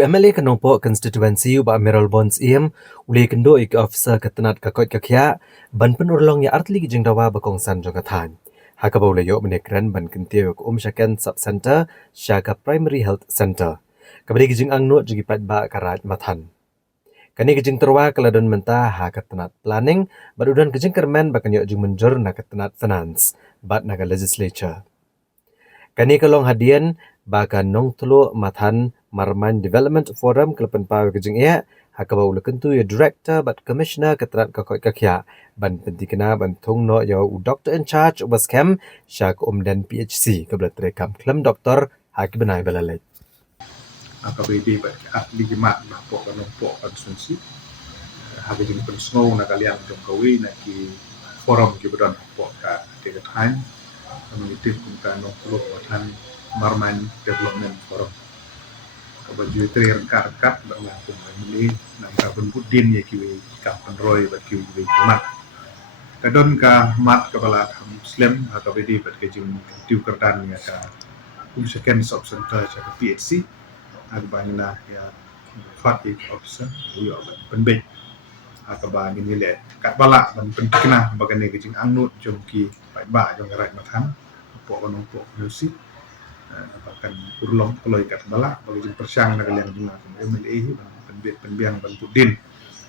MLA Kanopo constituency ba Merol Bonds uli kendo ik officer katanat kakot kakya ban penurlong ya artli gijing dawa bakong san jongathan. Hakabau layo menekran ban kentio syakan sub center Syaka Primary Health Center. Kabadi gijing angno jigipat ba karat mathan. Kani gijing terwa kaladon mentah katanat planning badudan gijing kermen bakanyo jing menjur na katanat finance bat naga legislature. Kani kalong hadian bakan nong tulu mathan Marman Development Forum kelepan pau gejing ia hakabau lekentu ya director but commissioner ketrat kakoi kakya ban pentikena bantung no ya doctor in charge was cam syak dan PHC kebelat rekam klem doktor hak benai balalai AKBD bat ahli jemaat na po kanong po konstituensi hagi jing pensnow na kalian jong kawi na ki forum ki bedan po ka tiga time komunitif kunta no puluh watan Marman Development Forum baju teri rengkat bahwa ini nampak benbudin ya kiwi kah penroy bat kiwi mat kadon ka mat kepala muslim atau bedi bat kejing tiu kerdan ya ka second sub center ya PHC agbangna ya fatih officer yo penbek akaba ini le kat bala ban pentikna bagane kejing angnut jongki ba jong rat mathan po kono po musik bahkan urlong kalau ikat bala bagi persiang nak yang bunga MLA penbiang penbudin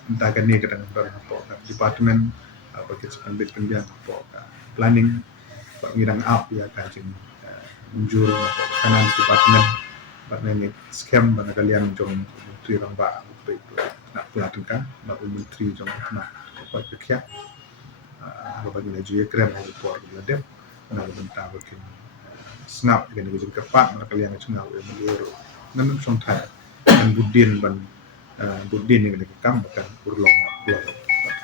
entah kan ni kadang berapa department bagi penbiang apa planning pengirang up ya kajing menjur finance department partner scam bana kalian jong menteri ramba baik nak pelatihkan nak menteri jong nak apa kerja bagi laju krem report dia nak bentar bagi snap dengan gejing kepak mereka kalian ngau meliru namun sometimes dan budin ban budin yang dikam bahkan urlong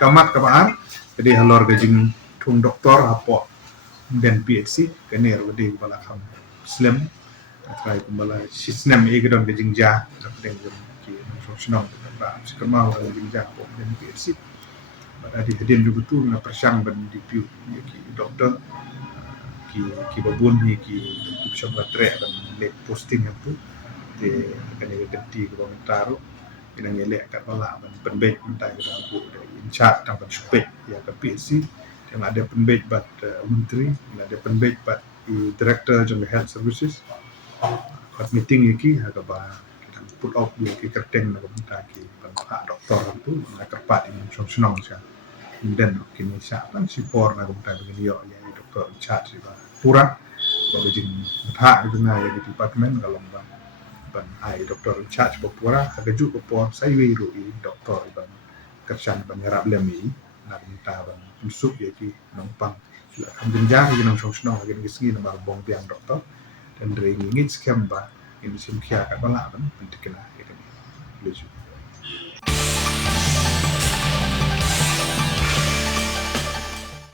kamat kapaan jadi halor gejing tung doktor apa dan PHC kenir wedi balakam muslim try kumbala sistem egedon gejing ja dengan ki fungsional ba sikemau gejing ja apa dan PHC ada hadin betul na persang ban dipiu ki doktor ki babun ni ki bisa batre dan le posting itu de kan yang gede ke komentar yang elek kat bala dan penbek minta kita bu dari incharge tang pensupe ya ke PSC yang ada penbek bat menteri yang ada penbek bat director general health services kat meeting iki hakaba kita put out di kerteng na minta ki pak doktor itu nak kerpat ini senang sia dan kini siapa sipor na minta begini yo ya doktor incharge ba pura bagi hak dengan yang di departemen kalau ban ai doktor charge pura keju pura saya wiru doktor ban kersan ban harap lemi nak minta ban masuk ya ki nampang alhamdulillah ini nang sosno lagi ngi nomor bong piang doktor dan ring ngit scam ba ini sim kia ka bala ban pentikna ini lucu